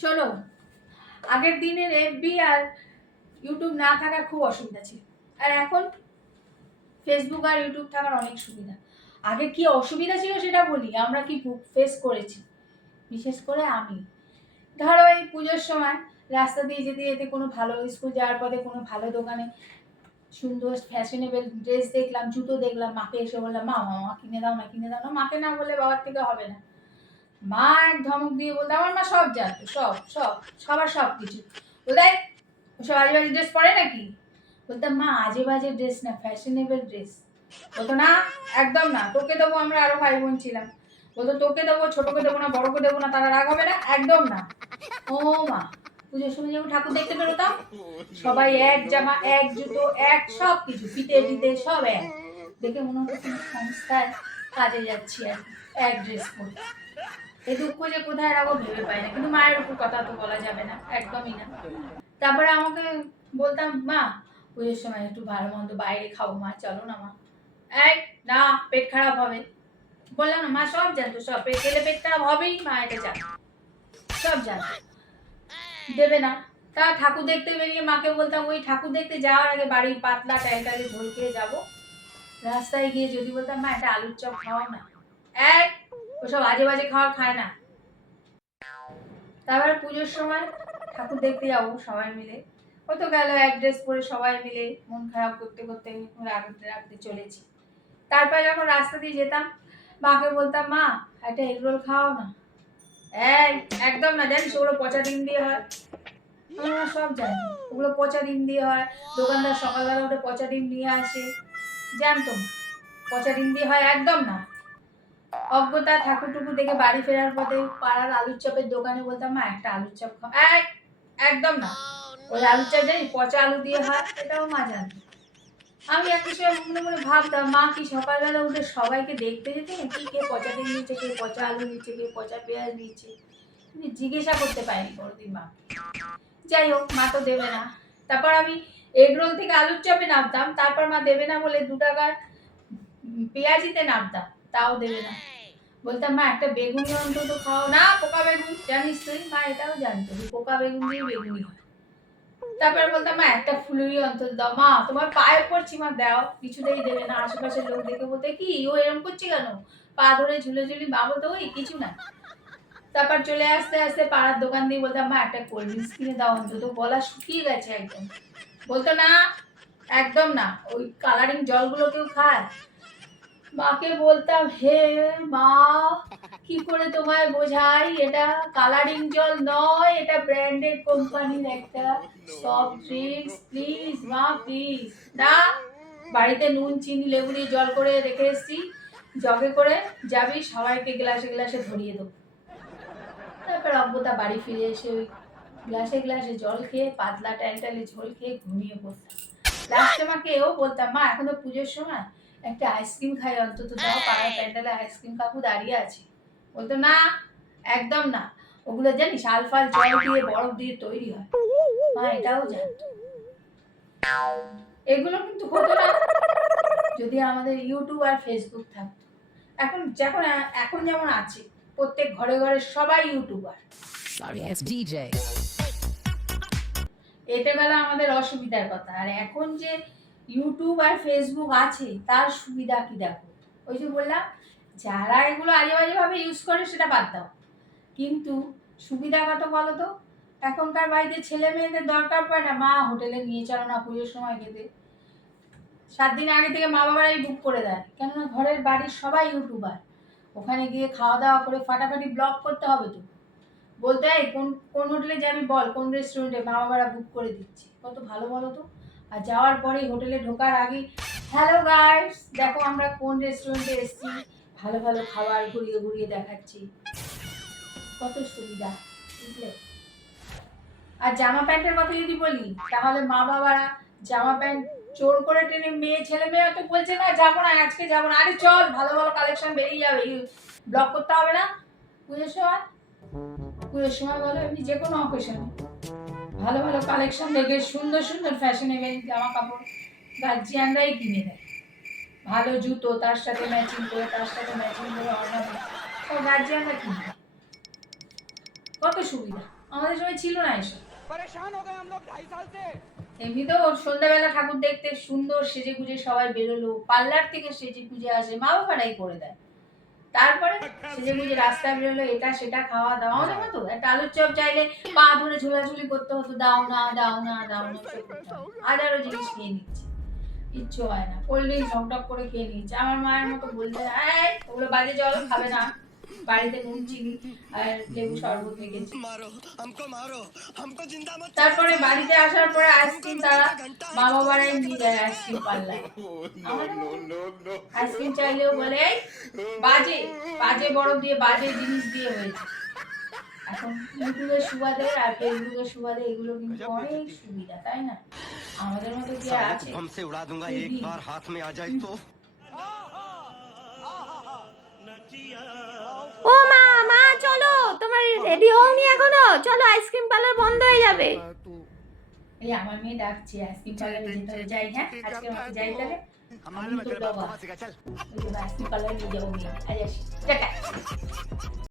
শোনো, আগের দিনের এফবি আর ইউটিউব না থাকার খুব অসুবিধা ছিল, আর এখন ফেসবুক আর ইউটিউব থাকার অনেক সুবিধা। আগে কি অসুবিধা ছিল সেটা বলি, আমরা কি ফেস করেছি। বিশেষ করে আমি, ধরো এই পুজোর সময় রাস্তা দিয়ে যেতে যেতে কোনো ভালো স্কুল যাওয়ার পথে কোনো ভালো দোকানে সুন্দর ফ্যাশনেবল ড্রেস দেখলাম, জুতো দেখলাম, মাকে এসে বললাম মা মামা কিনে দাও না, কিনে দাও না। মাকে না বললে বাবার থেকে হবে না। মা এক ধমক দিয়ে বলতো, আমার মা সব জানতো, সব সব সবার সব কিছু। বলতে ওসব আজে বাজে ড্রেস পরে নাকি? বলতাম মা আজে বাজে ড্রেস না, ফ্যাশনেবল ড্রেস। বলতো না, একদম না, তোকে দেবো, আমরা আরো ভাই বোন ছিলাম। বলতো তোকে দেবো, ছোটকে দেবো না, বড়কে দেবো না, তারা রাগ হবে না, একদম না। ও মা, পুজোর সময় যখন ঠাকুর দেখতে বেরোতাম, সবাই এক জামা, এক জুতো, এক সব কিছু, ফিতে টিতে সব এক। দেখে মনে হতো কোনো সংস্থায় কাজে যাচ্ছি আর কি, এক ড্রেস পরে। এই দুঃখ যে কোথায় রাখবো ভেবে পাই না, কিন্তু মায়ের উপর কথা তো বলা যাবে না, একদমই না। তারপরে আমাকে বলতাম মা পুজোর সময় একটু ভালো মন্দ বাইরে খাবো, মা চলো না মা। এই না, পেট খারাপ হবে। বললাম না, মা সব জানতো, সব পেট গেলে পেট খারাপ হবেই, মা এটা জানো, সব জানতো, দেবে না। তা ঠাকুর দেখতে বেরিয়ে মাকে বলতাম ওই ঠাকুর দেখতে যাওয়ার আগে বাড়ির পাতলা টাইটালি ঝোল খেয়ে যাবো। রাস্তায় গিয়ে যদি বলতাম মা একটা আলুর চপ খাওয়াও না, এক ওসব আজে বাজে খাওয়ার খায় না। তারপর পুজোর সময় ঠাকুর দেখতে যাবো সবাই মিলে, ও তো গেল এক ড্রেস পরে সবাই মিলে মন খারাপ করতে করতে রাখতে রাখতে চলেছি। তারপরে যখন রাস্তা দিয়ে যেতাম, মাকে বলতাম মা একটা এগ রোল খাওয়াও না। এই একদম না, জানিস ওগুলো পচা ডিম দিয়ে হয়। আমরা সব জানি ওগুলো পচা ডিম দিয়ে হয়, দোকানদার সকালবেলা উঠে পচা ডিম নিয়ে আসে, জানতো না পচা ডিম দিয়ে হয়, একদম না। অজ্ঞতা ঠাকুর টুকুর দেখে বাড়ি ফেরার পথে পাড়ার আলুর চপের দোকানে বলতাম মা একটা আলুর চপ খাও, একদম না, ওই আলুর চপ জানি পচা আলু দিয়ে হয়, এটাও মা জানতো। আমি একটা সময় মনে মনে ভাবতাম মা কি সকালবেলা উঠে সবাইকে দেখতে যেতে নাকি, কে পচা ডিম নিচ্ছে, কে পচা আলু নিচ্ছে, কে পচা পেঁয়াজ নিচ্ছে, কিন্তু জিজ্ঞাসা করতে পারিনি কোনোদিন মা। যাই হোক, মা তো দেবে না। তারপর আমি এগরোল থেকে আলুর চপে নামতাম, তারপর মা দেবে না বলে 2 টাকার পেঁয়াজিতে নামতাম, তাও দেবে না। বলতাম মা একটা বেগুনি অন্তত খাও না, পোকা বেগুন, জানিস তুই, মা এটাও জানতো যে পোকা বেগুন দিয়ে বেগুনি হয়। তারপর বলতাম মা একটা ফুলুরি অন্তত দাও, মা তোমার পায়ে পড়ছি মা দাও, কিছুতেই দেবে না। আশেপাশের লোক দেখে বলতে কি ও এরকম করছে কেন, পা ধরে ঝুলে ঝুলি, মা বলতো ওই কিছু না। তারপর চলে আসতে আসতে পাড়ার দোকান দিয়ে বলতাম মা একটা কোল্ড ড্রিঙ্কস কিনে দাও, অন্তত গলা শুকিয়ে গেছে একদম। বলতো না, একদম না, ওই কালারিং জলগুলো কেউ খায়। মাকে বলতাম হে মা, কি করে তোমায় বোঝাই, এটা কালারিং জল নয়, এটা ব্র্যান্ডেড কোম্পানির একটা সফট ড্রিঙ্কস, প্লিজ মা প্লিজ। না, বাড়িতে নুন চিনি লেবু দিয়ে জল করে রেখে এসেছি, জগে করে যাবি, সবাইকে গ্লাসে গ্লাসে ধরিয়ে দেবো। তারপর অজ্ঞতা বাড়ি ফিরে এসে ওই গ্লাসে গ্লাসে জল খেয়ে পাতলা টাইটালি ঝোল খেয়ে ঘুমিয়ে পড়তাম। লাস্টে মাকে এও বলতাম মা এখন তো পুজোর সময় একটা আইসক্রিম খাই, অন্তত দাও, পাড়ার প্যান্ডেলে আইসক্রিম কাকু দাঁড়িয়ে আছে। বলতো না, একদম না, ওগুলো জানিস আলফাল জল দিয়ে বরফ দিয়ে তৈরি হয়, মা এটাও জানতো। এগুলো কিন্তু হতো না যদি আমাদের ইউটিউব আর ফেসবুক থাকতো। এখন যখন এখন যেমন আছে প্রত্যেক ঘরে ঘরে সবাই ইউটিউবার। এটা গেল আমাদের অসুবিধার কথা। আর এখন যে ইউটিউব আর ফেসবুক আছে তার সুবিধা কি দেখো, ওই যে বললাম যারা এগুলো আজে বাজে ভাবে ইউজ করে সেটা বাদ দাও, কিন্তু সুবিধা কত বলো তো। এখনকার বাড়িতে ছেলে মেয়েদের দরকার পড়ে না মা হোটেলে নিয়ে চলো না পুজোর সময় খেতে, 7 দিন আগে থেকে মা বাবারাই বুক করে দেয়, কেননা ঘরের বাড়ির সবাই ইউটিউবার। ওখানে গিয়ে খাওয়া দাওয়া করে ফাটাফাটি ব্লগ করতে হবে তো, বলতে হয় কোন কোন হোটেলে যাবি বল, কোন রেস্টুরেন্টে, মা বাবারা বুক করে দিচ্ছে, কত ভালো বলো তো। আর যাওয়ার পরেই হোটেলে ঢোকার আগে হ্যালো গাইস দেখো আমরা কোন রেস্টুরেন্টে এসেছি, ভালো ভালো খাবার ঘুরিয়ে ঘুরিয়ে দেখাচ্ছি, কত সুবিধা, বুঝলে। আর জামা প্যান্টের কথা যদি বলি, তাহলে মা বাবারা জামা প্যান্ট জোর করে টেনে, মেয়ে ছেলে মেয়ে তো বলছে না যাবো না আজকে যাবো না, আরে চল ভালো ভালো কালেকশন বেরিয়ে যাবে, ব্লগ করতে হবে না পুজোর সময়। পুজোর সময় বলো এমনি যে কোনো অকেশনে ভালো ভালো কালেকশন দেখে সুন্দর সুন্দর ফ্যাশনেবল জামা কাপড় গার্জিয়ানরাই কিনে দেয়, ভালো জুতো তার সাথে ম্যাচিং করে, তার সাথে ম্যাচিং করে অর্নামেন্ট, সব গার্জিয়ানরা কিনে দেয়, কত সুবিধা। আমাদের সময় ছিল না এসব। এমনিতেও সন্ধ্যাবেলা ঠাকুর দেখতে সুন্দর সেজে গুজে সবাই বেরোলো, পার্লার থেকে সেজে গুজে আসে, মা বাবারাই করে দেয়। তারপরে সেজে গুজে রাস্তায় বেরোলো, এটা সেটা খাওয়া দাওয়া। আমাদের মতো একটা আলুর চপ চাইলে পা ধরে ঝোলাঝুলি করতে হতো, দাও না দাও না দাও না, হাজারো জিনিস খেয়ে নিচ্ছে, কিচ্ছু হয় না। কোল্ড ড্রিঙ্কস ঢকঢক করে খেয়ে নিচ্ছে। আমার মায়ের মতো বলতে এই ওগুলো বাজে জল খাবে না, বাড়িতে নুন চিনি আর লেবু শরবত রেখেছি। তারপরে বাড়িতে আসার পরে আইসক্রিম তারা মা বাবারাই নিয়ে যায় আইসক্রিম পাল্লায়। আইসক্রিম চাইলেও বলে এই বাজে বাজে বরফ দিয়ে বাজে জিনিস দিয়ে হয়েছে। এখন ইউটিউবের সুবাদে আর ফেসবুকের সুবাদে এগুলো কিন্তু অনেক সুবিধা, তাই না? আমাদের মতো কি আর আছে? ও মা, মা চলো, তোমার রেডি হওনি এখনো? চলো, আইসক্রিম পার্লার বন্ধ হয়ে যাবে। এই আমার মেয়ে ডাকছে আইসক্রিম পার্লারে যেতে হবে, যাই। হ্যাঁ, আজকে আমাকে যাই তাহলে। আমি তো বাবা আইসক্রিম পার্লারে নিয়ে যাবো মেয়ে। আজ আসি, টাটা।